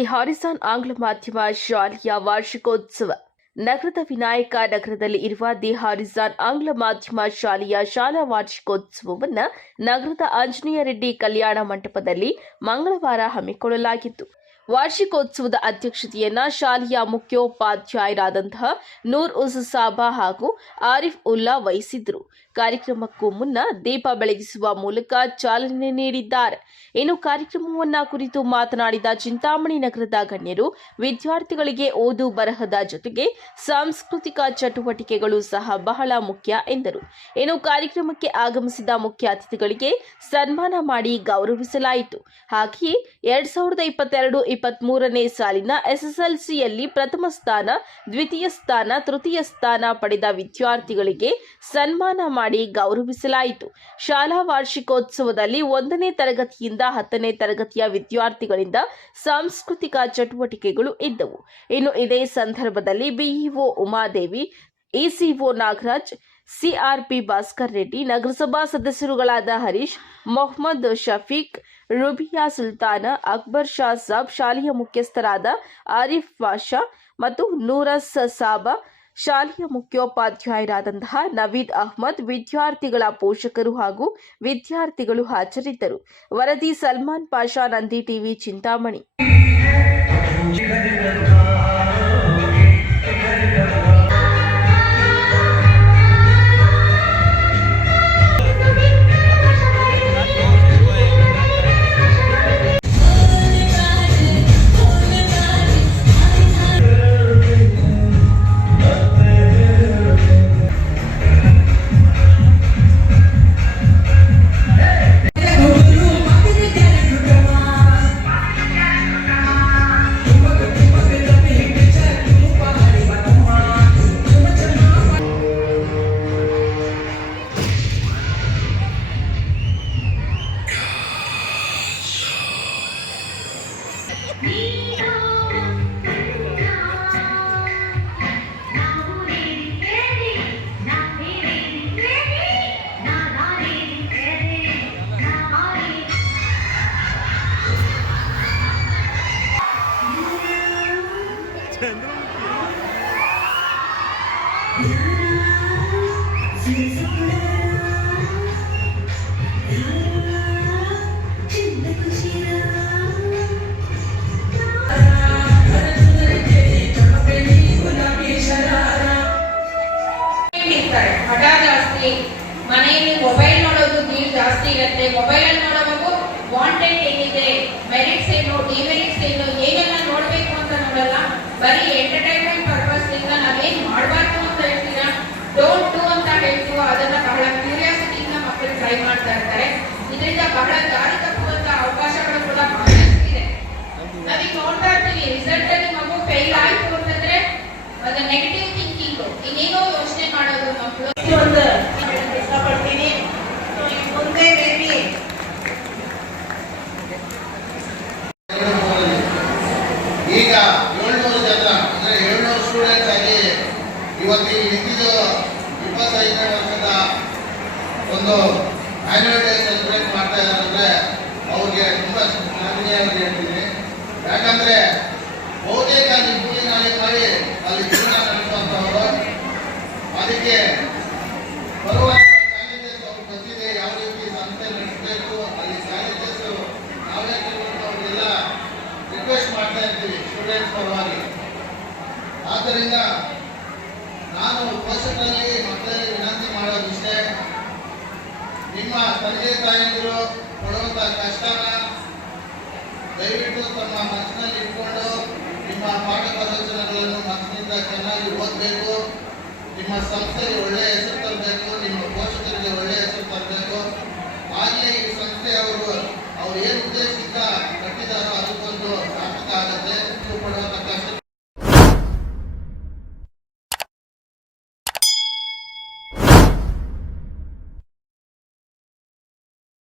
The ಹಾರಿಸಾನ್ ಆಂಗ್ಲ ಮಾಧ್ಯಮ ಶಾಲೆಯ ವಾರ್ಷಿಕೋತ್ಸವ ನಗರದ ವಿನಾಯಕ ನಗರದಲ್ಲಿ ಇರುವ ದಿ ಹಾರಿಸಾನ್ ಆಂಗ್ಲ ಮಾಧ್ಯಮ ಶಾಲೆಯ ಶಾಲಾ ವಾರ್ಷಿಕೋತ್ಸವವನ್ನು ನಗರದ ಆಂಜನೇಯ ರೆಡ್ಡಿ ಕಲ್ಯಾಣ ಮಂಟಪದಲ್ಲಿ ಮಂಗಳವಾರ ಹಮ್ಮಿಕೊಳ್ಳಲಾಗಿತ್ತು. ವಾರ್ಷಿಕೋತ್ಸವದ ಅಧ್ಯಕ್ಷತೆಯನ್ನ ಶಾಲೆಯ ಮುಖ್ಯೋಪಾಧ್ಯಾಯರಾದಂತಹ ನೂರ್ ಉಸ್ ಸಾಬಾ ಹಾಗೂ ಆರಿಫ್ ಉಲ್ಲಾ ವಹಿಸಿದ್ರು. ಕಾರ್ಯಕ್ರಮಕ್ಕೂ ಮುನ್ನ ದೀಪ ಬೆಳಗಿಸುವ ಮೂಲಕ ಚಾಲನೆ ನೀಡಿದ್ದಾರೆ. ಇನ್ನು ಕಾರ್ಯಕ್ರಮವನ್ನ ಕುರಿತು ಮಾತನಾಡಿದ ಚಿಂತಾಮಣಿ ನಗರದ ಗಣ್ಯರು, ವಿದ್ಯಾರ್ಥಿಗಳಿಗೆ ಓದು ಬರಹದ ಜೊತೆಗೆ ಸಾಂಸ್ಕೃತಿಕ ಚಟುವಟಿಕೆಗಳು ಸಹ ಬಹಳ ಮುಖ್ಯ ಎಂದರು. ಇನ್ನು ಕಾರ್ಯಕ್ರಮಕ್ಕೆ ಆಗಮಿಸಿದ ಮುಖ್ಯ ಅತಿಥಿಗಳಿಗೆ ಸನ್ಮಾನ ಮಾಡಿ ಗೌರವಿಸಲಾಯಿತು. ಹಾಗೆಯೇ 2022-23ನೇ ಸಾಲಿನ ಎಸ್ಎಸ್ಎಲ್ಸಿಯಲ್ಲಿ ಪ್ರಥಮ ಸ್ಥಾನ, ದ್ವಿತೀಯ ಸ್ಥಾನ, ತೃತೀಯ ಸ್ಥಾನ ಪಡೆದ ವಿದ್ಯಾರ್ಥಿಗಳಿಗೆ ಸನ್ಮಾನ ಮಾಡಿ ಗೌರವಿಸಲಾಯಿತು. ಶಾಲಾ ವಾರ್ಷಿಕೋತ್ಸವದಲ್ಲಿ 1ನೇ ತರಗತಿಯಿಂದ 10ನೇ ತರಗತಿಯ ವಿದ್ಯಾರ್ಥಿಗಳಿಂದ ಸಾಂಸ್ಕೃತಿಕ ಚಟುವಟಿಕೆಗಳು ಇದ್ದವು. ಇನ್ನು ಇದೇ ಸಂದರ್ಭದಲ್ಲಿ BEO Umadevi, ECO Nagaraj, CRP Bhaskar Reddy, ನಗರಸಭಾ ಸದಸ್ಯರುಗಳಾದ ಹರೀಶ್, ಮೊಹಮ್ಮದ್ ಶಫೀಕ್, ರುಬಿಯಾ ಸುಲ್ತಾನ, ಅಕ್ಬರ್ ಶಾ ಸಾಬ್, ಶಾಲೆಯ ಮುಖ್ಯಸ್ಥರಾದ ಆರಿಫ್ ಪಾಷಾ ಮತ್ತು ನೂರಸ್ ಸಾಬಾ, ಶಾಲೆಯ ಮುಖ್ಯೋಪಾಧ್ಯಾಯರಾದಂತಹ ನವೀದ್ ಅಹ್ಮದ್, ವಿದ್ಯಾರ್ಥಿಗಳ ಪೋಷಕರು ಹಾಗೂ ವಿದ್ಯಾರ್ಥಿಗಳು ಹಾಜರಿದ್ದರು. ವರದಿ ಸಲ್ಮಾನ್ ಪಾಷಾ, ನಂದಿ ಟಿವಿ, ಚಿಂತಾಮಣಿ. ಹಠ ಜಾಸ್ತಿ, ಮನೆಯಲ್ಲಿ ಮೊಬೈಲ್ ನೋಡೋದು ಜಾಸ್ತಿ ಇರುತ್ತೆ. ಮೊಬೈಲ್ ಅಲ್ಲಿ ನೋಡೋದು ವಾಂಟೆಡ್ ಏನಿದೆ, ಮೆರಿಟ್ಸ್ ಏನು, ಡಿಮೆರಿಟ್ಸ್ ಏನು, ಏನೆಲ್ಲ ನೋಡ್ಬೇಕು ಅಂತ ನೋಡಲ್ಲ. ಬರೀ ಎಂಟರ್ಟೈನ್ಮೆಂಟ್ ಪರ್ಪಸ್ ಇಂದ ನಾವೇನ್ ಮಾಡಬಾರ್ದು ಅಂತ ಹೇಳ್ತೀರಾ, ಡೋಂಟ್ ಡೂ ಅಂತ ಹೇಳ್ತೀವೋ ಅದನ್ನ ಬಹಳ ಕ್ಯೂರಿಯಾಸಿಟಿಯಿಂದ ಮಕ್ಕಳು ಟ್ರೈ ಮಾಡ್ತಾ ಇರ್ತಾರೆ. ಇದರಿಂದ ಬಹಳ ದಾರಿ ತಪ್ಪುವಂತ ಅವಕಾಶಗಳು ಕೂಡ ಇದೆ. ನಾವೀಗ ನೋಡ್ತಾ ಇರ್ತೀವಿ, ರಿಸಲ್ಟ್ ಅಲ್ಲಿ ಮಗು ಫೇಲ್ ಆಯ್ತು ಅಂತಂದ್ರೆ ಅದ ನೆಗೆಟಿವ್ ಥಿಂಕಿಂಗ್, ಇನ್ನೇನೋ ಯೋಚನೆ ಮಾಡೋದು ಮಕ್ಕಳು. ಇಷ್ಟಪಡ್ತೀನಿ. ಮುಂದೆ ಬೇಬಿ ಈಗ 700 ಜನ ಅಂದ್ರೆ 700 ಸ್ಟೂಡೆಂಟ್ಸ್ ಆಗಿ ಇವತ್ತು ಹಿಂದಿದ್ದು 25ನೇ ವರ್ಷದ ಒಂದು ಆನ್ಯುವಲ್ ಡೇ ಸೆಲೆಬ್ರೇಟ್ ಮಾಡ್ತಾ ಇದ್ದಾರೆ ಅಂದ್ರೆ ಅವ್ರಿಗೆ ತುಂಬಾ ಶ್ಲಾಘನೀಯವಾಗಿ ಹೇಳ್ತೀನಿ. ಯಾಕಂದ್ರೆ ಬಹುತೇಕ ಕೂಲಿ ನಾಳೆ ಮಾಡಿ ಅಲ್ಲಿ ಜೀವನ ನಡೆಸುವಂತವರು, ಅದಕ್ಕೆ ಬರುವ ಚಾಲೆಂಜಸ್ ಅವ್ರು ಗೊತ್ತಿದೆ, ಯಾವ ರೀತಿ ಸಂಸ್ಥೆ ನಡೆಸಬೇಕು, ಅಲ್ಲಿ ಚಾಲೆಂಜಸ್ ನಾವೇ ಅವ್ರಿಗೆಲ್ಲ ರಿಕ್ವೆಸ್ಟ್ ಮಾಡ್ತಾ ಇರ್ತೀವಿ ಸ್ಟೂಡೆಂಟ್ಸ್ ಪರವಾಗಿ. ಆದ್ದರಿಂದ ನಾನು ಪೋಷಕರಲ್ಲಿ ಮಕ್ಕಳಲ್ಲಿ ವಿನಂತಿ ಮಾಡೋದಿಷ್ಟೇ, ನಿಮ್ಮ ತಂದೆ ತಾಯಿಯಂದಿರು ಕೊಡುವಂತ ಕಷ್ಟನ ದಯವಿಟ್ಟು ತಮ್ಮ ಮನಸ್ಸಿನಲ್ಲಿ ಇಟ್ಕೊಂಡು ನಿಮ್ಮ ಪಾಠ ಪ್ರವಚನಗಳನ್ನು ಮನಸ್ಸಿನಿಂದ ಚೆನ್ನಾಗಿ ಓದಬೇಕು. ನಿಮ್ಮ ಸಂಸ್ಥೆಗೆ ಒಳ್ಳೆಯ